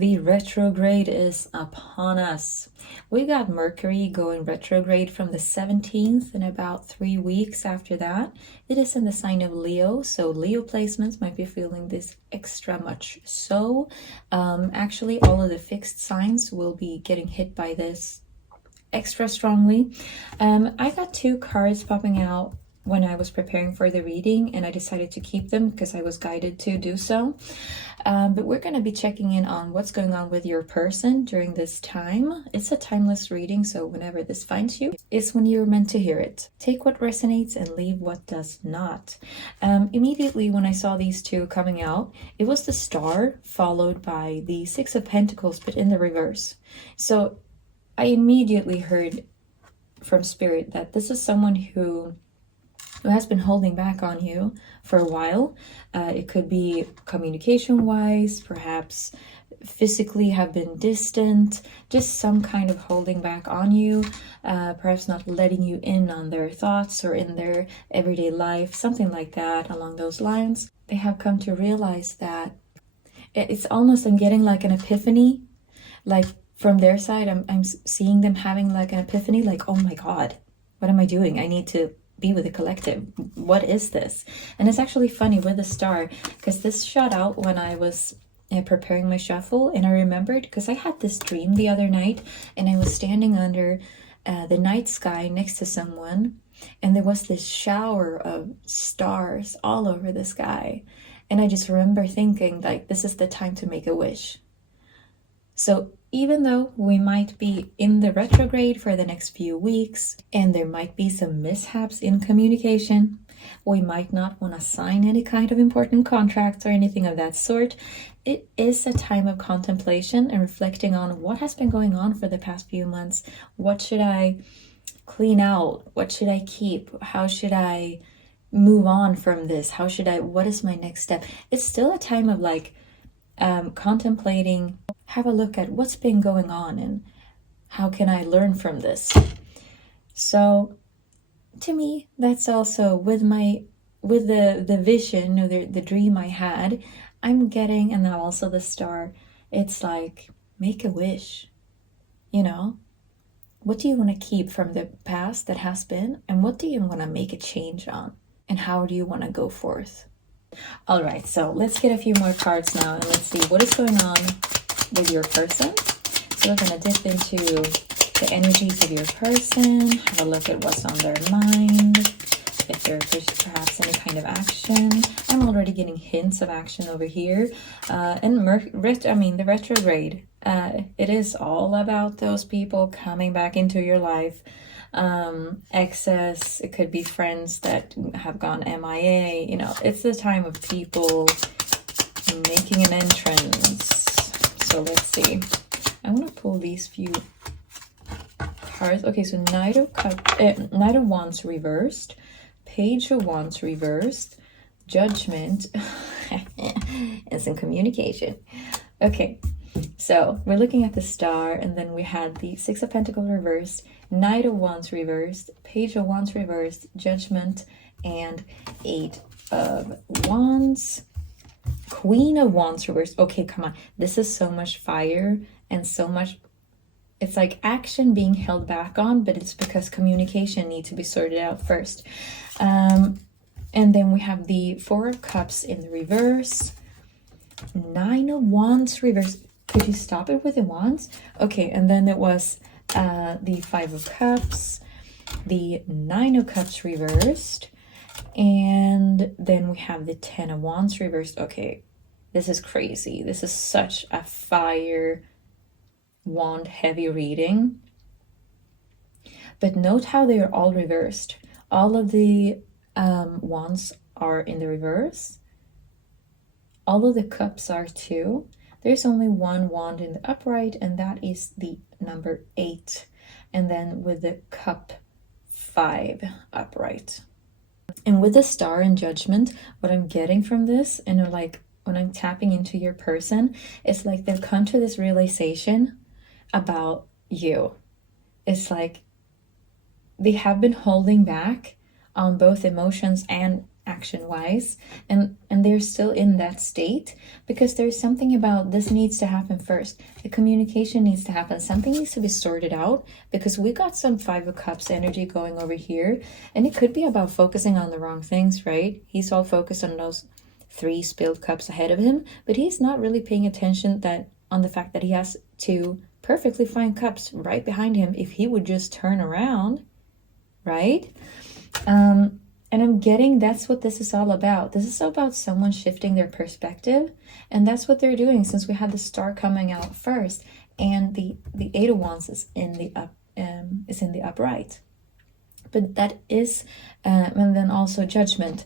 The retrograde is upon us. We got Mercury going retrograde from the 17th, and about 3 weeks after that, it is in the sign of Leo. So Leo placements might be feeling this extra much. So actually, all of the fixed signs will be getting hit by this extra strongly. I got 2 cards popping out when I was preparing for the reading, and I decided to keep them because I was guided to do so. But we're going to be checking in on what's going on with your person during this time. It's a timeless reading, so whenever this finds you, it's when you're meant to hear it. Take what resonates and leave what does not. Immediately when I saw these 2 coming out, it was the Star followed by the 6 of Pentacles, but in the reverse. So I immediately heard from Spirit that this is someone who has been holding back on you for a while. It could be communication-wise, perhaps physically have been distant, just some kind of holding back on you, perhaps not letting you in on their thoughts or in their everyday life, something like that along those lines. They have come to realize that it's almost, I'm getting like an epiphany, like from their side, I'm seeing them having like an epiphany, like, oh my God, what am I doing? I need to be with the collective. What is this? And it's actually funny with the Star, because this shot out when I was preparing my shuffle, and I remembered because I had this dream the other night, and I was standing under the night sky next to someone, and there was this shower of stars all over the sky, and I just remember thinking, like, this is the time to make a wish. So even though we might be in the retrograde for the next few weeks, and there might be some mishaps in communication, we might not want to sign any kind of important contracts or anything of that sort, it is a time of contemplation and reflecting on what has been going on for the past few months. What should I clean out? What should I keep? How should I move on from this? What is my next step? It's still a time of like contemplating. Have a look at what's been going on and how can I learn from this. So to me, that's also with the vision or the dream I had, I'm getting, and now also the Star, it's like, make a wish. You know, what do you want to keep from the past that has been, and what do you want to make a change on, and how do you want to go forth? All right, so let's get a few more cards now, and let's see what is going on with your person. So we're going to dip into the energies of your person, have a look at what's on their mind, if there's perhaps any kind of action. I'm already getting hints of action over here. And the retrograde, it is all about those people coming back into your life. Excess, it could be friends that have gone MIA, you know, it's the time of people making an entrance. So let's see. I want to pull these few cards. Okay, so Knight of Wands reversed, Page of Wands reversed, Judgment, and some communication. Okay, so we're looking at the Star, and then we had the 6 of Pentacles reversed, Knight of Wands reversed, Page of Wands reversed, Judgment, and 8 of Wands. Queen of Wands reversed. Okay, come on. This is so much fire and so much, it's like action being held back on, but it's because communication needs to be sorted out first. And then we have the 4 of Cups in the reverse, 9 of Wands reversed. Could you stop it with the Wands? Okay, and then it was the 5 of Cups, the 9 of Cups reversed, and then we have the 10 of Wands reversed. Okay, this is crazy. This is such a fire wand heavy reading. But note how they are all reversed. All of the wands are in the reverse. All of the cups are too. There's only one wand in the upright, and that is the number 8. And then with the cup 5 upright. And with the Star and Judgment, what I'm getting from this, and like when I'm tapping into your person, it's like they've come to this realization about you. It's like they have been holding back on both emotions and action wise, and they're still in that state, because there's something about this needs to happen first. The communication needs to happen, something needs to be sorted out, because we got some Five of Cups energy going over here, and it could be about focusing on the wrong things, right? He's all focused on those 3 spilled cups ahead of him, but he's not really paying attention on the fact that he has 2 perfectly fine cups right behind him if he would just turn around, right? And I'm getting that's what this is all about. This is about someone shifting their perspective, and that's what they're doing, since we had the Star coming out first, and the Eight of Wands is in the upright. But that is, and then also Judgment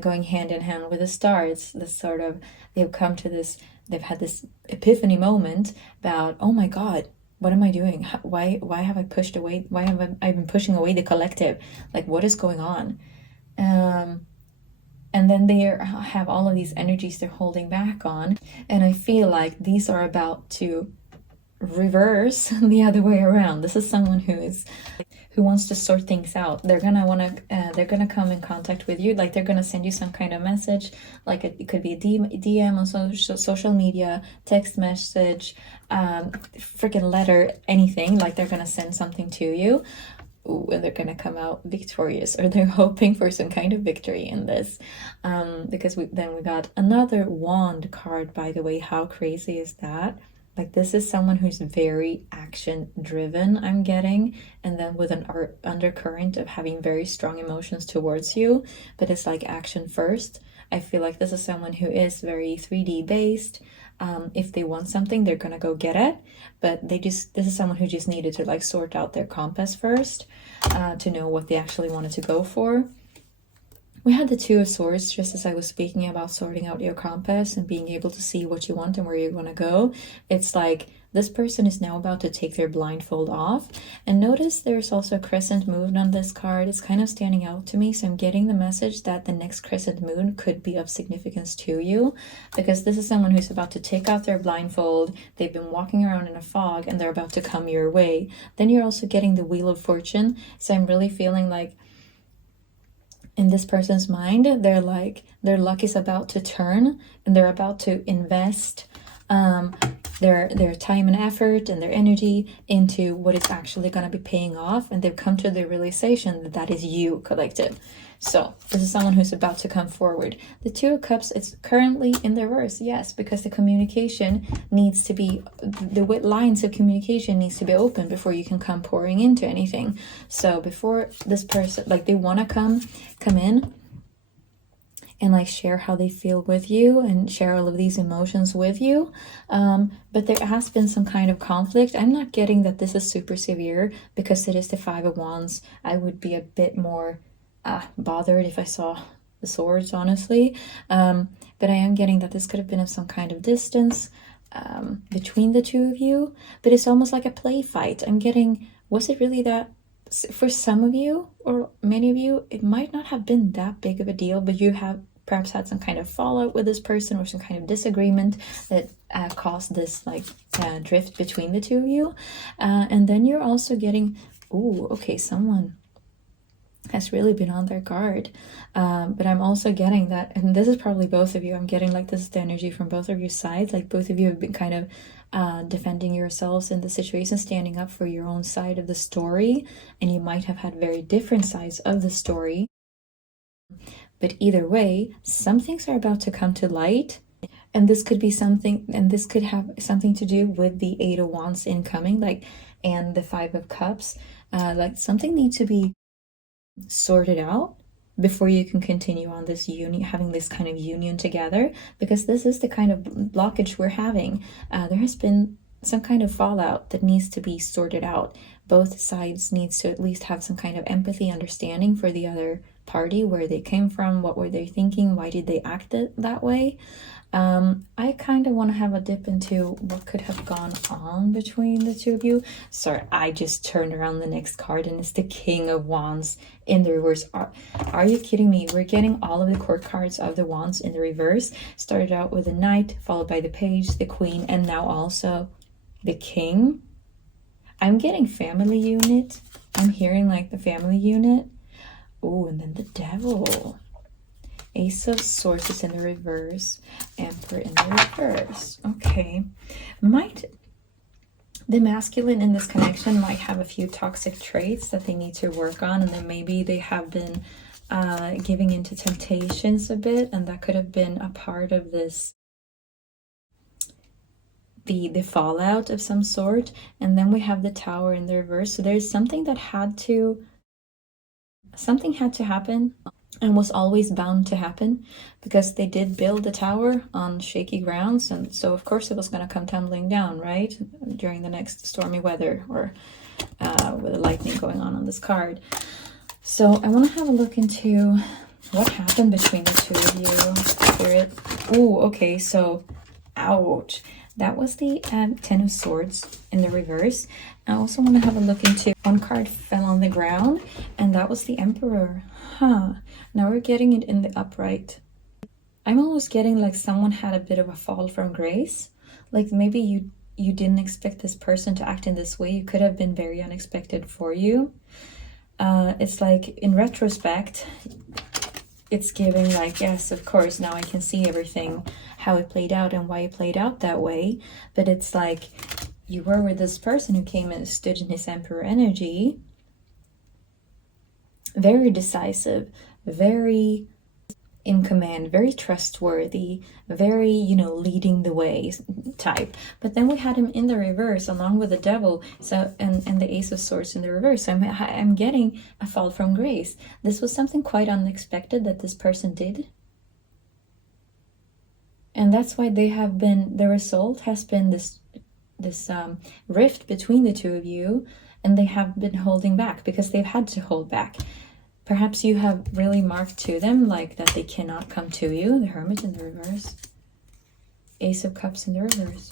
going hand in hand with the Star. It's this sort of, they've had this epiphany moment about, oh my God, what am I doing? Why have I pushed away? Why have I been pushing away the collective? Like, what is going on? And then they have all of these energies they're holding back on. And I feel like these are about to reverse the other way around. This is someone who wants to sort things out. They're gonna come in contact with you, like they're gonna send you some kind of message, like it could be a DM on social media, text message, freaking letter, anything. Like they're gonna send something to you. Ooh, and they're gonna come out victorious, or they're hoping for some kind of victory in this, because we got another Wand card, by the way. How crazy is that? Like, this is someone who's very action driven, I'm getting, and then with an undercurrent of having very strong emotions towards you, but it's like action first. I feel like this is someone who is very 3D based. If they want something, they're gonna go get it, but this is someone who just needed to like sort out their compass first, to know what they actually wanted to go for. We had the Two of Swords, just as I was speaking about sorting out your compass and being able to see what you want and where you're going to go. It's like this person is now about to take their blindfold off. And notice there's also a crescent moon on this card. It's kind of standing out to me. So I'm getting the message that the next crescent moon could be of significance to you, because this is someone who's about to take out their blindfold. They've been walking around in a fog and they're about to come your way. Then you're also getting the Wheel of Fortune. So I'm really feeling like, in this person's mind, they're like, their luck is about to turn, and they're about to invest their time and effort and their energy into what is actually going to be paying off, and they've come to the realization that that is you, collective. So this is someone who's about to come forward. The Two of Cups, it's currently in the reverse, yes, because the communication needs to be, the lines of communication needs to be open before you can come pouring into anything. So before this person, like, they want to come in and like share how they feel with you and share all of these emotions with you, but there has been some kind of conflict. I'm not getting that this is super severe, because it is the Five of Wands. I would be a bit more bothered if I saw the swords, honestly, but I am getting that this could have been of some kind of distance between the two of you, but it's almost like a play fight. I'm getting, was it really that? For some of you, or many of you, it might not have been that big of a deal, but you have perhaps had some kind of fallout with this person, or some kind of disagreement that caused this like drift between the two of you, and then you're also getting, ooh, okay, someone has really been on their guard, but I'm also getting that, and this is probably both of you, I'm getting like this is the energy from both of your sides, like both of you have been kind of defending yourselves in the situation, standing up for your own side of the story, and you might have had very different sides of the story, but either way, some things are about to come to light, and this could be something, and this could have something to do with the Eight of Wands incoming, like, and the Five of Cups, like something needs to be sorted out before you can continue on this union, having this kind of union together, because this is the kind of blockage we're having. There has been some kind of fallout that needs to be sorted out. Both sides needs to at least have some kind of empathy, understanding for the other party, where they came from, what were they thinking, why did they act that way. I kind of want to have a dip into what could have gone on between the two of you. Sorry, I just turned around the next card and it's the King of Wands in the reverse. Are you kidding me? We're getting all of the court cards of the Wands in the reverse. Started out with the Knight, followed by the Page, the Queen, and now also the King. I'm getting family unit. I'm hearing like the family unit. Oh, and then the Devil. Ace of Swords is in the reverse. Emperor in the reverse. Okay. The masculine in this connection might have a few toxic traits that they need to work on, and then maybe they have been giving into temptations a bit, and that could have been a part of this, the fallout of some sort. And then we have the Tower in the reverse. So there's something that had to happen and was always bound to happen, because they did build the tower on shaky grounds, and so of course it was going to come tumbling down, right, during the next stormy weather, or with the lightning going on this card. So I want to have a look into what happened between the two of you, Spirit. Oh, okay, so ouch. That was the Ten of Swords in the reverse. I also want to have a look into, one card fell on the ground, and that was the Emperor. Huh. Now we're getting it in the upright. I'm almost getting like someone had a bit of a fall from grace. Like maybe you didn't expect this person to act in this way. It could have been very unexpected for you. It's like, in retrospect, it's giving like, yes, of course, now I can see everything, how it played out and why it played out that way. But it's like, you were with this person who came and stood in his Emperor energy. Very decisive, very in command, very trustworthy, very, you know, leading the way type. But then we had him in the reverse along with the Devil, so and the Ace of Swords in the reverse. So I'm getting a fall from grace. This was something quite unexpected that this person did, and that's why they have been, the result has been this rift between the two of you, and they have been holding back because they've had to hold back. Perhaps you have really marked to them like that they cannot come to you. The Hermit in the reverse. Ace of Cups in the reverse.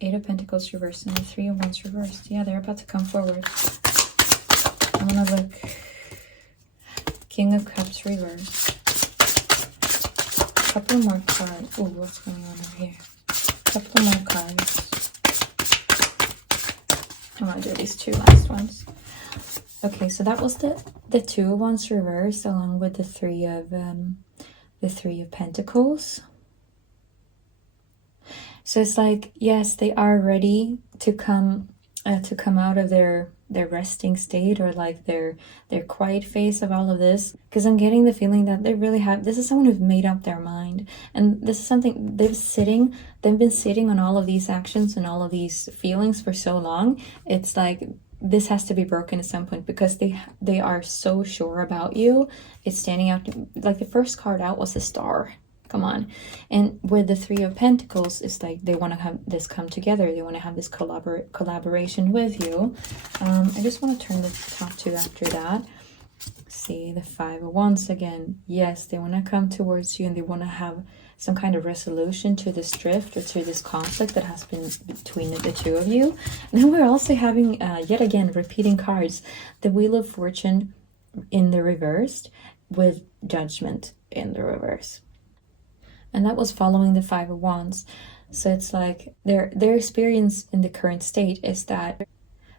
Eight of Pentacles reversed and the Three of Wands reversed. Yeah, they're about to come forward. I'm gonna look. King of Cups reversed. Couple more cards. Ooh, what's going on over here? Couple more cards. I'm gonna do these two last ones. Okay, so that was the Two of Wands reversed along with the Three of Pentacles. So it's like, yes, they are ready to come out of their resting state, or like their quiet phase of all of this, because I'm getting the feeling that they really have, this is someone who's made up their mind, and this is something they've been sitting on all of these actions and all of these feelings for so long. It's like, this has to be broken at some point, because they are so sure about you. It's standing out. Like the first card out was the Star. Come on. And with the Three of Pentacles, it's like they want to have this come together. They want to have this collaboration with you. I just want to turn the top two after that. See the Five of Wands again. Yes, they want to come towards you, and they want to have some kind of resolution to this drift or to this conflict that has been between the two of you. And then we're also having, yet again, repeating cards. The Wheel of Fortune in the reversed with Judgment in the reverse. And that was following the Five of Wands. So it's like their experience in the current state is that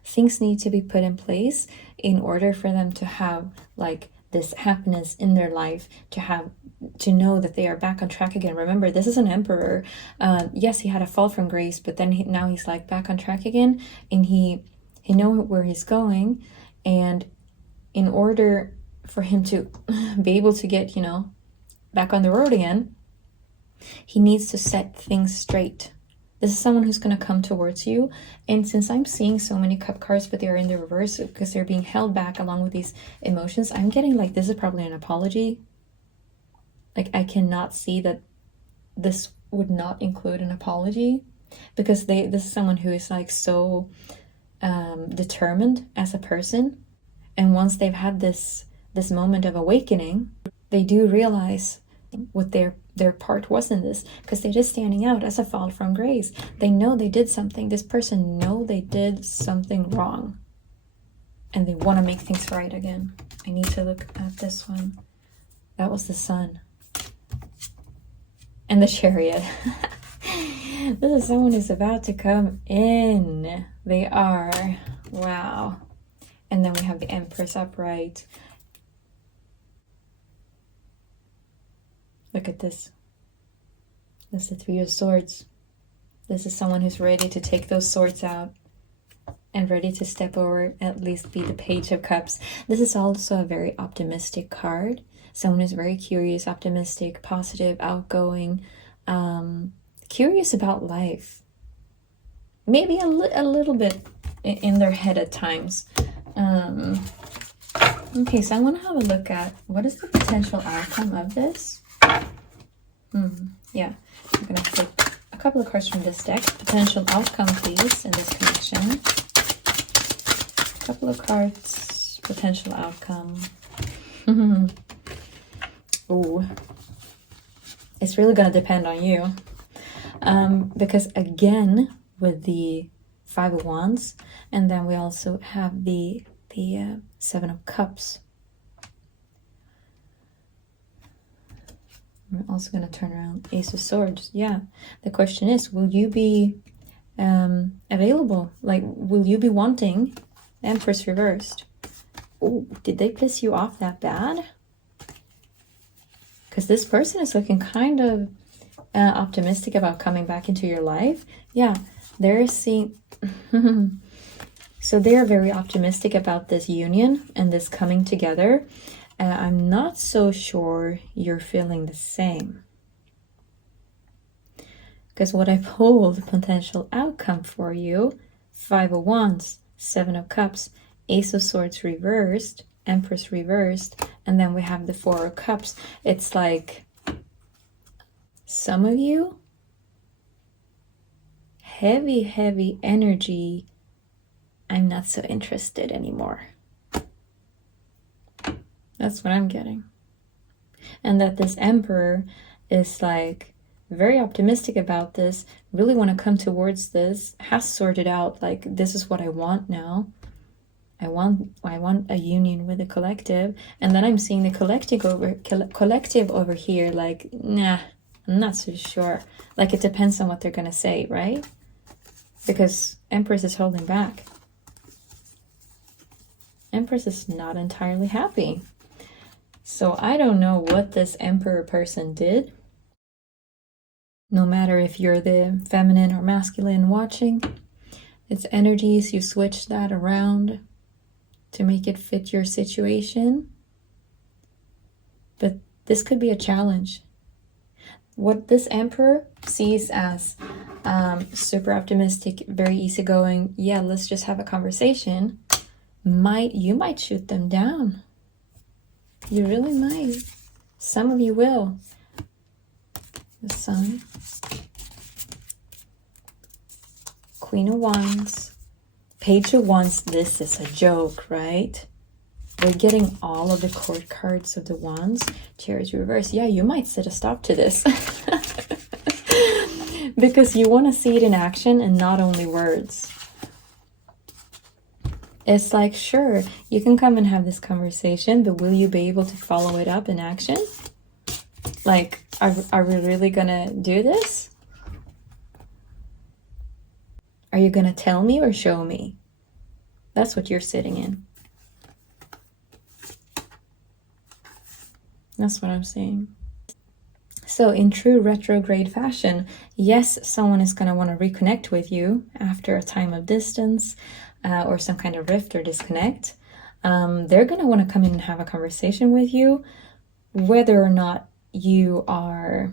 things need to be put in place in order for them to have like this happiness in their life, to know that they are back on track again. Remember, this is an Emperor. Yes, he had a fall from grace, but then now he's like back on track again, and he knows where he's going. And in order for him to be able to get, you know, back on the road again, he needs to set things straight. This is someone who's going to come towards you. And since I'm seeing so many cup cards, but they are in the reverse because they're being held back along with these emotions, I'm getting like this is probably an apology. Like, I cannot see that this would not include an apology, because this is someone who is like so determined as a person. And once they've had this moment of awakening, they do realize what their part was in this, because they're just standing out as a fall from grace. They know they did something. This person know they did something wrong, and they want to make things right again. I need to look at this one. That was the Sun and the Chariot. This is someone who's about to come in. They are. Wow. And then we have the Empress upright. Look at this. That's the Three of Swords. This is someone who's ready to take those swords out and ready to step over, at least be the Page of Cups. This is also a very optimistic card. Someone who's very curious, optimistic, positive, outgoing, curious about life. Maybe a little bit in their head at times. Okay, so I want to have a look at what is the potential outcome of this. Yeah, I'm going to take a couple of cards from this deck. Potential outcome, please, in this connection. A couple of cards, potential outcome. Ooh, it's really going to depend on you. Because again, with the Five of Wands, and then we also have the Seven of Cups. We're also going to turn around Ace of Swords. Yeah, the question is, will you be available? Like, will you be wanting Empress reversed? Oh, did they piss you off that bad? Because this person is looking kind of optimistic about coming back into your life. Yeah, they're seeing... So they are very optimistic about this union and this coming together. I'm not so sure you're feeling the same. Because what I pulled, potential outcome for you, Five of Wands, Seven of Cups, Ace of Swords reversed, Empress reversed, and then we have the Four of Cups. It's like some of you, heavy energy. I'm not so interested anymore. That's what I'm getting. And that this Emperor is like very optimistic about this, really want to come towards this, has sorted out like, this is what I want now. I want a union with the collective. And then I'm seeing the collective over here like, nah, I'm not so sure. Like, it depends on what they're going to say, right? Because Empress is holding back. Empress is not entirely happy. So I don't know what this Emperor person did. No matter if you're the feminine or masculine watching, it's energies, you switch that around to make it fit your situation. But this could be a challenge. What this Emperor sees as super optimistic, very easygoing, yeah, let's just have a conversation, you might shoot them down. You really might. Some of you will. The Sun, Queen of Wands, Page of Wands. This is a joke, right? We're getting all of the court cards of the Wands. Chariot reverse. Yeah, you might set a stop to this. Because you want to see it in action and not only words. It's like, sure, you can come and have this conversation, but will you be able to follow it up in action? Like, are we really gonna do this? Are you gonna tell me or show me? That's what you're sitting in. That's what I'm saying. So in true retrograde fashion, yes, someone is gonna want to reconnect with you after a time of distance, or some kind of rift or disconnect. They're going to want to come in and have a conversation with you, whether or not you are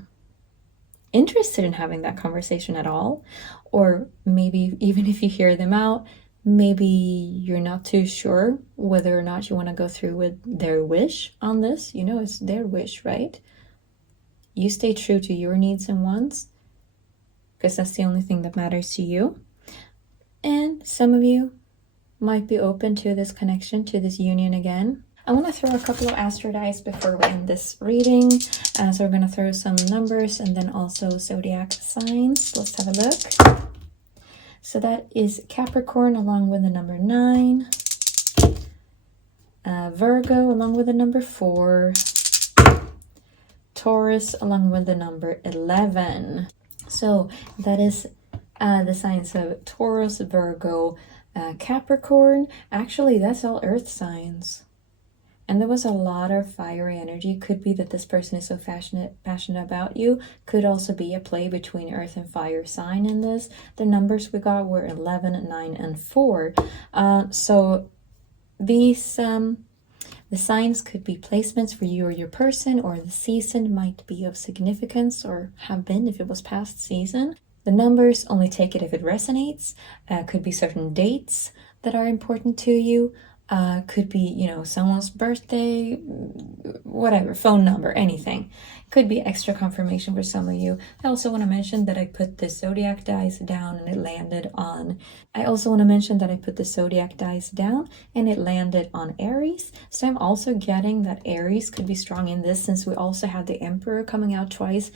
interested in having that conversation at all, or maybe even if you hear them out, maybe you're not too sure whether or not you want to go through with their wish on this. You know, it's their wish, right? You stay true to your needs and wants, because that's the only thing that matters to you. And some of you might be open to this connection, to this union again. I want to throw a couple of astro dice before we end this reading. So we're going to throw some numbers and then also zodiac signs. Let's have a look. So that is Capricorn along with the number 9. Virgo along with the number 4. Taurus along with the number 11. So that is the signs of Taurus, Virgo, Capricorn. Actually, that's all earth signs. And there was a lot of fiery energy. Could be that this person is so passionate about you. Could also be a play between earth and fire sign in this. The numbers we got were 11, 9, and 4. So these the signs could be placements for you or your person, or the season might be of significance or have been if it was past season. The numbers, only take it if it resonates. Could be certain dates that are important to you. Could be, you know, someone's birthday, whatever, phone number, anything. Could be extra confirmation for some of you. I also want to mention that I put the zodiac dice down and it landed on... I also want to mention that I put the zodiac dice down and it landed on Aries. So I'm also getting that Aries could be strong in this, since we also have the Emperor coming out twice.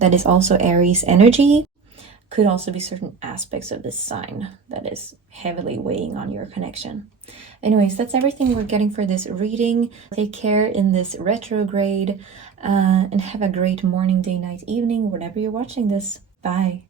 That is also Aries energy. Could also be certain aspects of this sign that is heavily weighing on your connection. Anyways, that's everything we're getting for this reading. Take care in this retrograde and have a great morning, day, night, evening, whenever you're watching this. Bye.